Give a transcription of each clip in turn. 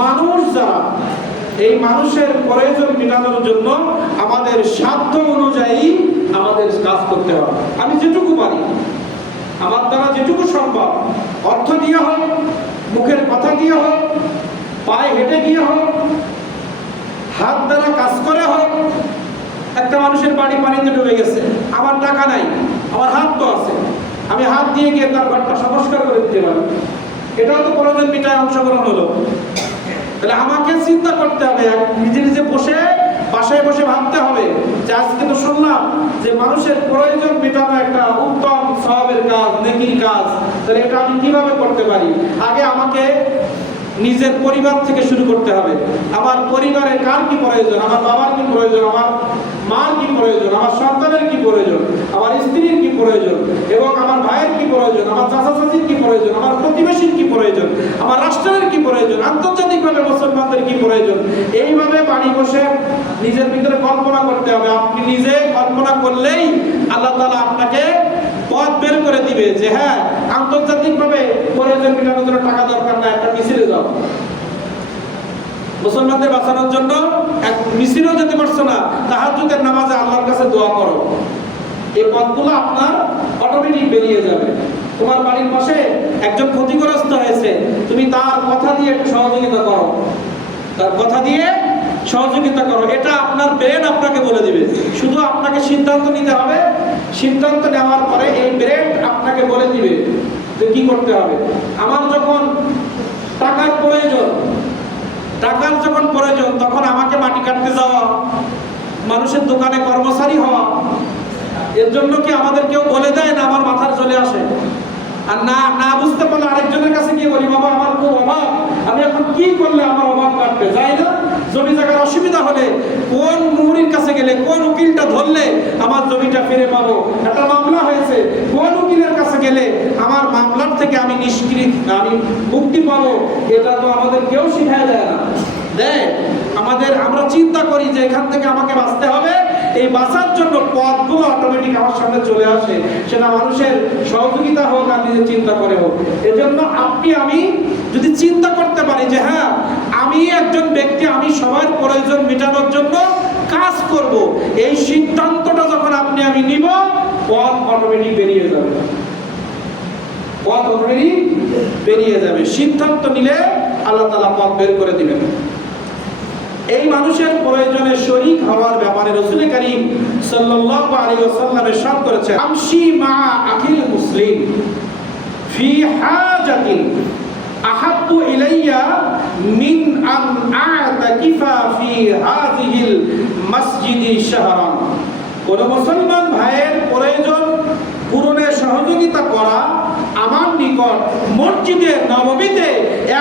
মানুষ যারা, এই মানুষের প্রয়োজন মেটানোর জন্য আমাদের সাধ্য অনুযায়ী আমাদের কাজ করতে হবে। আমি যেটুকু পারি, আমার দ্বারা যেটুকু সম্ভব, অর্থ দিয়ে হোক, মুখের কথা দিয়ে হোক, পায়ে হেঁটে গিয়ে হোক, হাত দ্বারা কাজ করে হোক, একটা মানুষের বাড়ি পানিতে ডুবে গেছে, আমার টাকা নাই, আমার হাত তো আছে, আমি হাত দিয়ে গিয়ে তার ঘরটা সংস্কার করে দিতে পারি। এটাও তো প্রয়োজন মিটায় অংশগ্রহণ হলো। তাহলে আমাকে চিন্তা করতে হবে নিজে নিজে বসে, বাসায় বসে ভাবতে হবে। যে আজকে তো শুনলাম যে মানুষের প্রয়োজন মেটানো একটা উত্তম স্বভাবের কাজ, নেকির কাজ। তাহলে এটা আমি কীভাবে করতে পারি? আগে আমাকে নিজের পরিবার থেকে শুরু করতে হবে। আমার পরিবারে কার কি প্রয়োজন? আমার বাবার কি প্রয়োজন? আমার মার কি প্রয়োজন? আমার সন্তানের কি প্রয়োজন? আমার স্ত্রীর প্রয়োজন? এবং আমার ভাইয়ের কি প্রয়োজন? আমার চাচা চাচির কি প্রয়োজন? আমার প্রতিবেশীর কি প্রয়োজন? আমার রাষ্ট্রের কি প্রয়োজন? আন্তর্জাতিকভাবে মুসলমানদের কি প্রয়োজন? এইভাবে বাড়ি বসে নিজের ভিতরে কল্পনা করতে হবে। আপনি নিজে কল্পনা করলেই আল্লাহ তালা আপনাকে পথ বের করে দিবে যে হ্যাঁ আন্তর্জাতিকভাবে প্রয়োজন মেটানোর জন্য টাকা দরকার না একটা মিছিলে যাও। মুসলমানদের বাঁচানোর জন্য এক মিছিলও যেতে পারছ না, তাহাজ্জুদের নামাজে আল্লাহর কাছে দোয়া করো। এই পথগুলো আপনার অটোমেটিক বেরিয়ে যাবে। তোমার বাড়ির পাশে একজন ক্ষতিগ্রস্ত হয়েছে, তুমি তার কথা দিয়ে একটু সহযোগিতা করো। তার কথা দিয়ে সহযোগিতা করো। এটা আপনার ব্রেন আপনাকে বলে দিবে। শুধু আপনাকে সিদ্ধান্ত নিতে হবে। সিদ্ধান্ত নেওয়ার পরে এই ব্রেন আপনাকে বলে দিবে যে কি করতে হবে। আমার যখন টাকার প্রয়োজন, টাকার যখন প্রয়োজন, তখন আমাকে মাটি কাটতে যাওয়া, মানুষের দোকানে কর্মচারী হওয়া এর জন্য কি আমাদের কেউ বলে দেয় না আমার মাথার চলে আসে? আর না না বুঝতে পারলে আরেকজনের কাছে গিয়ে বলি, বাবা, আমার খুব অভাব। আমি এখন কি করলে আমার অভাব কাটবে? যাই না, জমি জায়গার অসুবিধা হলে কোন মুহুরির কাছে গেলে, কোন উকিলটা ধরলে আমার জমিটা ফিরে পাবো? একটা মামলা হয়েছে। কোন উকিলের কাছে গেলে আমার মামলার থেকে আমি নিষ্কৃত আমি মুক্তি পাবো? এটা তো আমাদের কেউ শিখায় দেয় না। দেয় আমাদের আমরা চিন্তা করি যে এখান থেকে আমাকে বাঁচতে হবে। এই বাঁচার জন্য পথগুলো অটোমেটিক আমার সামনে চলে আসে। সেটা মানুষের সহযোগিতা হোক আর নিজের চিন্তা করে হোক। এজন্য আপনি, আমি যদি চিন্তা করতে পারি যে হ্যাঁ আমি একজন ব্যক্তি, আমি সবার প্রয়োজন মেটানোর জন্য কাজ করব, এই সিদ্ধান্তটা যখন আপনি, আমি নিব, পথ অটোমেটিক বেরিয়ে যাবে। পথ অটোমেটিক বেরিয়ে যাবে। সিদ্ধান্ত নিলে আল্লাহ তালা পথ বের করে দিবেন। এই মানুষের প্রয়োজনে শরীক হওয়ার ব্যাপারে রসুল করিম সাল্লাল্লাহু আলাইহি ওয়াসাল্লাম ইরশাদ করেছেন। আমশি মা আখিল মুসলিম। ফি হাজাতিন আহাব্বু ইলাইয়া মিন আন আ'তাকিফা ফি হাযিহিল মসজিদি শাহরান। কোন মুসলমান ভাইয়ের প্রয়োজন পূরণে সহযোগিতা করা আমার নিকট মসজিদে, নবমীতে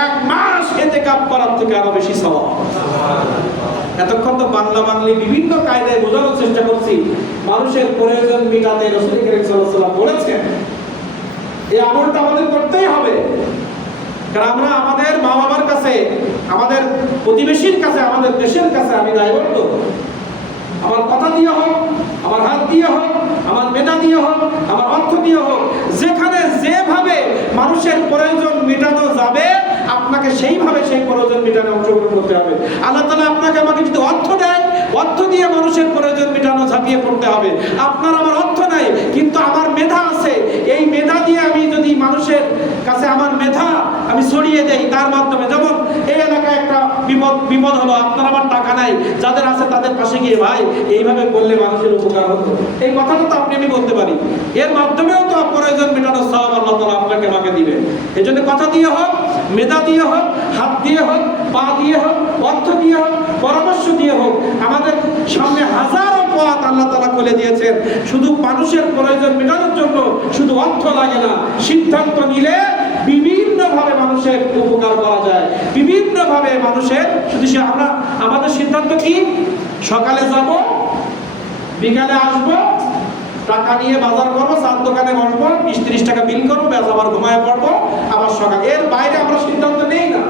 এক মাস এতে কাপ করার থেকে আরও বেশি সওয়াব। এতক্ষণ তো বাংলা বাংলি বিভিন্ন কায়দায় বোঝানোর চেষ্টা করছি। মানুষের প্রয়োজন মেটাতে বলেছেন। এই আমলটা আমাদের করতেই হবে। কারণ আমরা আমাদের মা বাবার কাছে, আমাদের প্রতিবেশীর কাছে, আমাদের দেশের কাছে আমি দায়বদ্ধ। আমার কথা দিয়ে হোক, আমার হাত দিয়ে হোক, আমার মেধা দিয়ে হোক, আমার অর্থ দিয়ে হোক, যেখানে যেভাবে মানুষের প্রয়োজন মেটানো যাবে, আপনাকে সেইভাবে সেই প্রয়োজন মেটানো অংশগ্রহণ করতে হবে। আল্লাহ তালা আপনাকে আমাকে যদি অর্থ দেয়, অর্থ দিয়ে মানুষের প্রয়োজন মেটানো ঝাঁপিয়ে পড়তে হবে। আপনার আমার অর্থ নাই, কিন্তু আমার মেধা আছে এই মেধা দিয়ে আমি যদি মানুষের কাছে আমার মেধা আমি ছড়িয়ে দেই তার মাধ্যমে। যেমন এই এলাকায় একটা বিপদ বিপদ হলো, আপনার আমার টাকা নাই, যাদের আছে তাদের পাশে গিয়ে ভাই, এইভাবে করলে মানুষের উপকার হতো। এই কথাটা তো আপনি আমি বলতে পারি। এর মাধ্যমেও তো প্রয়োজন মেটানোর সব আল্লাহ তালা আপনাকে আমাকে দিবে। এই জন্য কথা দিয়ে হোক, মেধা দিয়ে হোক, হাত দিয়ে হোক, পা দিয়ে হোক, অর্থ দিয়ে হোক, পরামর্শ দিয়ে হোক, আমাদের সামনে হাজারো পথ আল্লাহ তালা খুলে দিয়েছেন। শুধু মানুষের প্রয়োজন মেটানোর জন্য শুধু অর্থ লাগে না। সিদ্ধান্ত নিলে বিভিন্নভাবে মানুষের উপকার করা যায়। বিভিন্নভাবে মানুষের, শুধু সে আমরা, আমাদের সিদ্ধান্ত কি? সকালে যাব, বিকালে আসব, টাকা নিয়ে বাজার করব, চার দোকানে বসবো বিশ তিরিশ টাকা বিল করব, ব্যাস আবার ঘুমায় পড়ব, আবার সকাল। এর বাইরে আমরা সিদ্ধান্ত নেই না।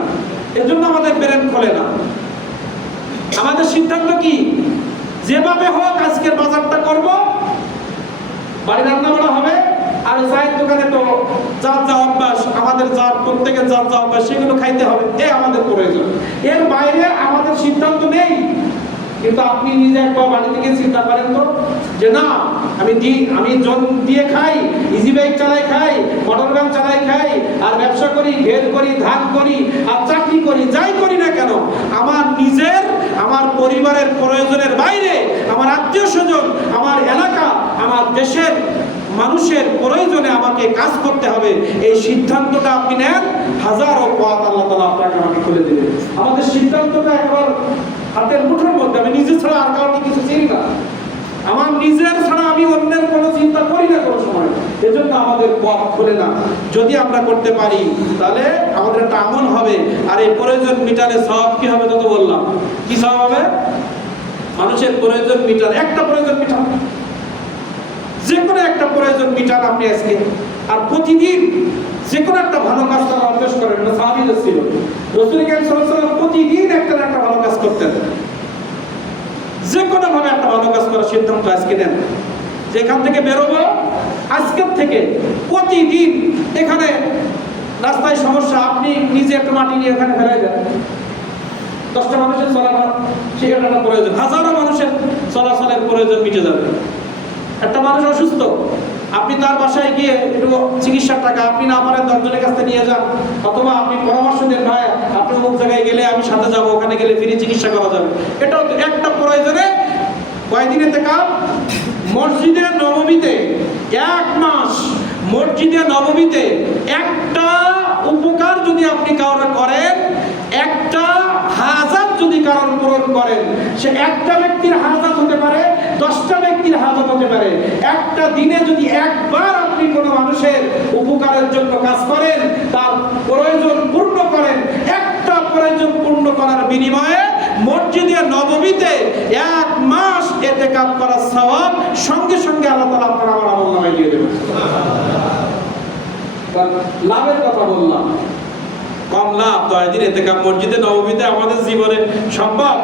এর জন্য আমাদের ব্রেন খোলে না। আমাদের সিদ্ধান্ত কি? যেভাবে হোক আজকের বাজারটা করব, বাড়ি রান্না করা হবে আর চায়ের দোকানে তো যার যা অভ্যাস, আমাদের যার, প্রত্যেকের যার যা অভ্যাস, সেগুলো খাইতে হবে। এ আমাদের প্রয়োজন। এর বাইরে আমাদের সিদ্ধান্ত নেই। কিন্তু আপনি নিজে একবার বাড়ি থেকে চিন্তা করেন তো, যে না, আমি দি, আমি জন দিয়ে খাই ইজি বাইক চালাই খাই মোটর ভ্যান চালাই খাই, আর ব্যবসা করি ঘের করি, ধান করি, আর চাকরি করি, যাই করি না কেন, আমার নিজের, আমার পরিবারের প্রয়োজনের বাইরে, আমার আত্মীয় স্বজন, আমার এলাকা, আমার দেশের মানুষের প্রয়োজনে আমাকে কাজ করতে হবে, এই সিদ্ধান্তটা আপনি নেন। হাজারো পথ আল্লাহ তালা আপনাকে আমাকে খুলে দেবে। আমাদের সিদ্ধান্তটা একবার হাতের মুঠোর মধ্যে, আমি নিজে ছাড়া আর কাউকে কিছু চিনি না। আমার নিজের ছাড়া আমি অন্যের কোনো চিন্তা করি না কোনো সময়। এজন্য আমাদের পথ খোলে না। যদি আমরা করতে পারি, তাহলে আমাদের একটা আমল হবে। আর এই প্রয়োজন মিটারে সব কি হবে তত বললাম। কি সব হবে? মানুষের প্রয়োজন মিটার একটা প্রয়োজন মিটার কোনো একটা প্রয়োজন মিটান আপনি আজকে, আর প্রতিদিন যে কোনো একটা ভালো কাজ করার অভ্যাস করেন ছিল। রসুল প্রতিদিন একটা একটা ভালো কাজ করতেন। যে কোনো ভাবে একটা ভালো কাজ করার সিদ্ধান্ত আজকে নেন। যেখান থেকে বেরোবো আজকের থেকে প্রতিদিন এখানে রাস্তায় সমস্যা, আপনি নিজে একটা মাটি নিয়ে এখানে ফেলাই দেন। দশটা মানুষের চলাফেরা সেখানে প্রয়োজন। হাজারো মানুষের চলাচলের প্রয়োজন মিটে যাবে। একটা মানুষ অসুস্থ, আপনি তার বাসায় গিয়ে একটু চিকিৎসার টাকা আপনি না পারেন দশজনের কাছে নিয়ে যান। অথবা আপনি পরামর্শ দেন, ভাই আপনি অমুক জায়গায় গেলে আমি সাথে যাব, ওখানে গেলে ফ্রি চিকিৎসা করা যাবে। এটাও তো একটা প্রয়োজনে কয়দিনে থেকে মসজিদে নবমীতে, এক মাস মসজিদে নবমীতে একটা উপকার যদি আপনি কারও করেন, একটা কারণ পূরণ করেন। সে একটা ব্যক্তির হাজাত হতে পারে, দশটা ব্যক্তির হাজাত হতে পারে। একটা দিনে যদি একবার আপনি কোনো মানুষের উপকারের জন্য কাজ করেন, তার প্রয়োজন পূর্ণ করেন, একটা প্রয়োজন পূর্ণ করার বিনিময়ে মসজিদে, নবমীতে এক মাস এতে কাজ করার স্বভাব সঙ্গে সঙ্গে আল্লাহ তালা আপনার আমার আমল নামায় দিয়ে দেবেন। লাভের কথা বললাম। কম লাভ দশ দিন এতে মসজিদে নবমীতে আমাদের জীবনে সম্ভব।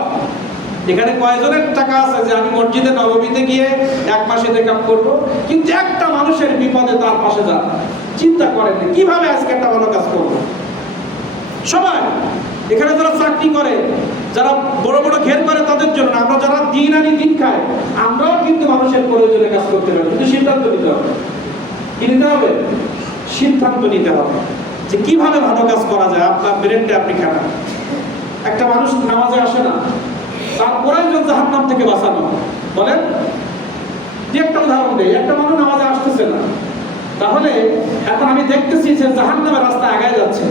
এখানে কয়জনের টাকা আছে যে আমি মসজিদে নবমীতে গিয়ে এক মাসে কাপ করব? কিন্তু একটা মানুষের বিপদে তার পাশে যান। চিন্তা করেন কীভাবে আজকে একটা ভালো কাজ করব? সবাই, এখানে যারা চাকরি করে, যারা বড় বড় ঘের করে তাদের জন্য আমরা যারা দিন আনি দিন খাই, আমরাও কিন্তু মানুষের প্রয়োজনে কাজ করতে পারি। কিন্তু সিদ্ধান্ত নিতে হবে। কি নিতে হবে? সিদ্ধান্ত নিতে হবে। যে কীভাবে ভালো কাজ করা যায়, আপনার ব্রেনটা আপনি খারাপ একটা মানুষ নামাজে আসে না, তার প্রয়োজন জাহান্নাম থেকে বাঁচানো। বলেন, যে একটা উদাহরণ দেই, একটা মানুষ নামাজে আসতেছে না, তাহলে এখন আমি দেখতেছি যে জাহান্নামের রাস্তা আগায় যাচ্ছে।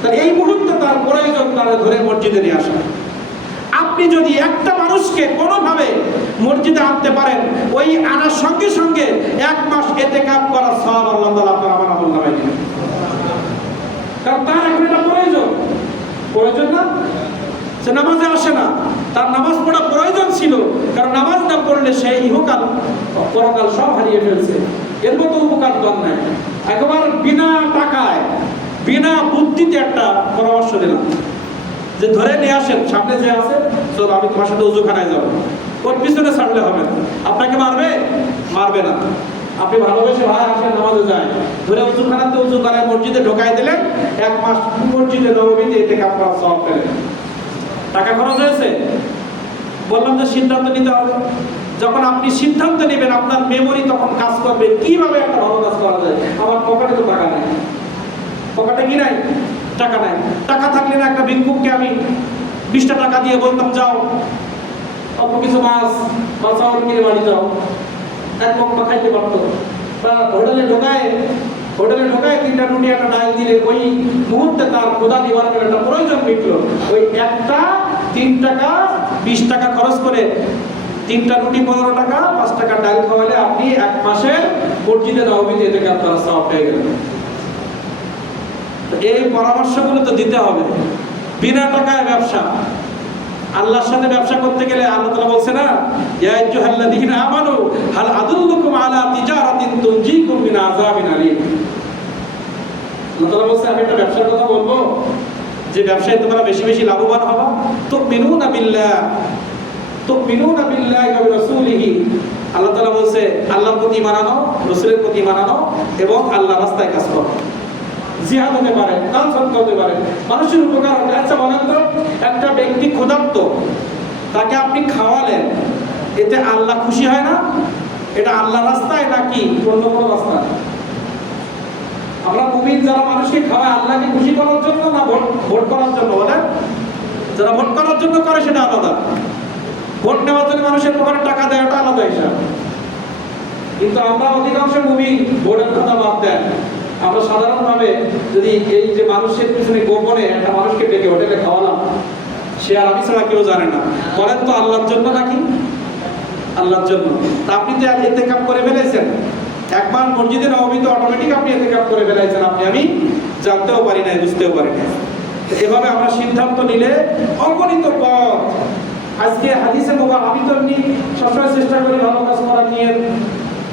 তাহলে এই মুহূর্তে তার প্রয়োজন তারা ধরে মসজিদে নিয়ে আসা। আপনি যদি একটা মানুষকে কোনোভাবে মসজিদে আনতে পারেন, ওই আনার সঙ্গে সঙ্গে এক মাস এতে কাপ করার সব আল্লাহ আপনার আমার আমল নামাই কারণ তার এখন এটা প্রয়োজন। প্রয়োজন না? সে নামাজে আসে না। তার নামাজ পড়া প্রয়োজন ছিল। কারণ নামাজ না পড়লে সে ইহকাল, পরকাল সব হারিয়ে ফেলছে। এর মতো উপকার দর নাই। একবার বিনা টাকায়, বিনা বুদ্ধিতে একটা পরামর্শ দিলাম। যে ধরে নিয়ে আসেন, সামনে যে আছে, চলো আমি তোমার সাথে উজুখানায় যাব। ওর পিছনে ছাড়লে হবে আপনাকে মারবে? মারবে না। আপনি ভালোবেসে ভাই আসেন নামাজে যায়। ধরে উজুখানাতে উজু করে, মসজিদে ঢোকাই দিলেন এক মাস মসজিদে নবমীতে এতে কাপড় সব পেলেন। টাকা খরচ হয়েছে? বললাম যে সিদ্ধান্ত নিতে হবে। যখন আপনি সিদ্ধান্ত নেবেন, আপনার মেমোরি তখন কাজ করবে। কীভাবে একটা ভালো কাজ করা যায়? আমার পকেটে তো টাকা নেই। পকেটে কি নাই? টাকা নাই। টাকা থাকলে না একটা ভিক্ষুককে আমি বিশটা টাকা দিয়ে বলতাম, যাও, অল্প কিছু মাছ চাউল কিনে বাড়ি যাও। এক মক্কা খাইতে পারতো। বা হোটেলে ঢোকায় হোটেলে ঢোকায় তিনটা রুটি একটা ডাল দিলে ওই মুহূর্তে তার খোদা নিবারণের একটা প্রয়োজন মিটলো। ওই একটা, তিন টাকা, বিশ টাকা খরচ করে তিনটা রুটি, পনেরো টাকা, পাঁচ টাকা ডাল খাওয়ালে আপনি এক মাসে মসজিদে নবমীতে থেকে আপনারা সব পেয়ে গেলেন। এই পরামর্শগুলো তো দিতে হবে। বিনা টাকায় ব্যবসা। আল্লাহর সাথে ব্যবসা করতে গেলে আল্লাহ তাআলা বলছে না, ইয়া আমানু, হাল আদুল্লুকুম আলা তিজারাতিন তুনজিকুম মিন আযাবিন আলীম. আল্লাহ তাআলা বলছে, আমি একটা ব্যবসার কথা বলব। যে ব্যবসায় তোমরা বেশি বেশি লাভবান হবা তো বিল্লাহ রাসূলিহি আল্লাহ তাআলা বলছে, আল্লাহর প্রতি মানানো রাসূলের প্রতি মানানো এবং আল্লাহর রাস্তায় কাজ করো। জিহাদ হতে পারে হতে পারে। মানুষের উপকার হতে আচ্ছা বলেন তো ব্যক্তি ক্ষুধার্ত, তাকে আপনি খাওয়ালেন, এতে আল্লাহ খুশি হয় না? এটা আল্লাহ রাস্তায় নাকি অন্য কোনো রাস্তা? আমরা মুমিন যারা মানুষকে খাওয়ায়, আল্লাহকে খুশি করার জন্য না ভোট ভোট করার জন্য বলেন? যারা ভোট করার জন্য করে সেটা আলাদা। ভোট নেওয়ার জন্য মানুষের পকেটে টাকা দেয় ওটা আলাদা হিসাব। কিন্তু আমরা অধিকাংশ মুমিন ভোটের কথা বাদ দেন। আমরা সাধারণভাবে যদি এই যে মানুষের পিছনে গোপনে একটা মানুষকে ডেকে হোটেলে খাওয়ালাম সে আর আমি ছাড়া কেউ জানে না। বলেন তো আল্লাহর জন্য নাকি? আল্লাহর জন্য। তা আপনি যে এতে কাপ করে ফেলেছেন, একবার মসজিদে নবমীতে অটোমেটিক আপনি এতে কাপ করে ফেলেছেন আপনি আমি জানতেও পারি না বুঝতেও পারি না এভাবে আমরা সিদ্ধান্ত নিলে অগণিত পথ। আজকে হাদিসে বাবা আমি তো এমনি সবসময় চেষ্টা করি ভালো কাজ করার নিয়ে।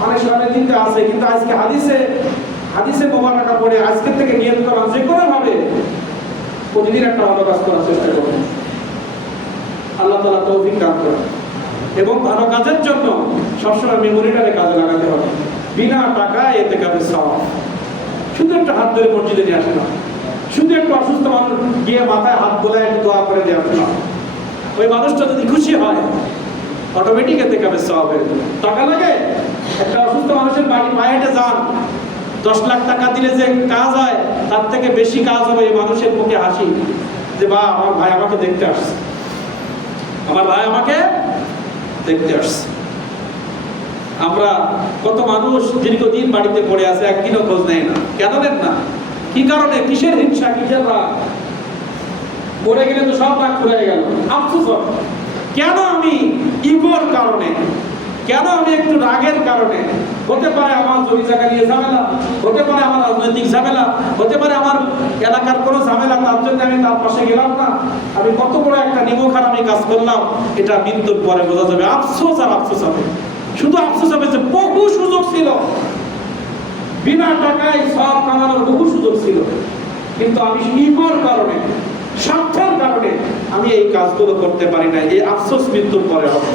অনেক সময় চিন্তা আছে, কিন্তু আজকে হাদিসে হাদিসে বোমা টাকা পড়ে আজকের থেকে নিয়ত করা যে কোনো ভাবে প্রতিদিন একটা ভালো কাজ করার চেষ্টা করব আল্লাহ তালা তৌফিক দান করে এবং ভালো কাজের জন্য সবসময় মেমোরিটারে কাজে লাগাতে হবে। বিনা টাকায় এতে কাজে সওয়াব। শুধু একটা হাত ধরে মসজিদে নিয়ে আসে না শুধু একটু অসুস্থ মানুষ গিয়ে মাথায় হাত বোলায় দোয়া করে দিয়ে আসে না ওই মানুষটা যদি খুশি হয় অটোমেটিক এতে কাজে সওয়াব হয়ে টাকা লাগে? একটা অসুস্থ মানুষের বাড়ি পায়ে যান। দশ লাখ টাকা দিলে যে কাজ হয়, তার থেকে বেশি কাজ হবে এই মানুষের মুখে হাসি। যে বা আমার ভাই আমাকে দেখতে আসছে। আমার ভাই আমাকে দেখতে আসছে। আমরা কত মানুষ দীর্ঘদিন বাড়িতে পড়ে আছে, একদিনও খোঁজ নেয় না। কেন নেন না? কি কারণে? কিসের হিংসা, কিসের রাগ? পড়ে গেলে তো সব রাগ হয়ে গেল। আফসোস। কেন আমি ইগোর কারণে? কেন আমি একটু রাগের কারণে? হতে পারে আমার জমি জায়গা নিয়ে ঝামেলা, হতে পারে আমার রাজনৈতিক ঝামেলা হতে পারে আমার এলাকার কোনো ঝামেলা, তার জন্য আমি তার পাশে গেলাম না। আমি কত বড় একটা নিমখার আমি কাজ করলাম, এটা মৃত্যুর পরে বোঝা যাবে। আফসোস আর আফসোস হবে। শুধু আফসোস হবে যে বহু সুযোগ ছিল। বিনা টাকায় সব কামানোর বহু সুযোগ ছিল। কিন্তু আমি ইগোর কারণে, স্বার্থের কারণে আমি এই কাজগুলো করতে পারি না এই আফসোস মৃত্যুর পরে হবে।